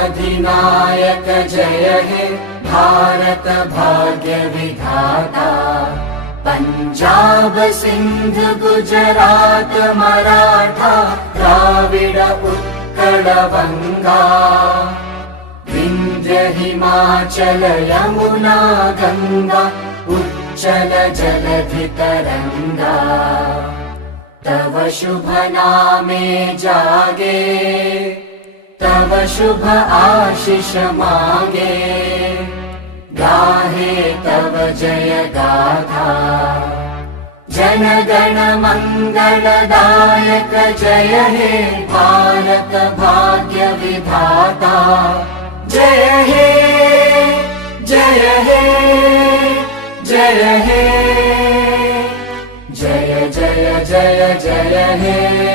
अधिनायक जय हे भारत भाग्य विधाता। पंजाब सिंध गुजरात मराठा द्राविड उत्कल बंगा। विंध्य हिमाचल यमुना गंगा उच्चल जलधि तरंगा। तव शुभ नामे जागे तव शुभ आशीष मांगे। गाहे तव जय गाथा जन गण मंगलदायक जय हे भारत भाग्य विधाता। जय हे जय हे जय हे जय जय जय जय हे।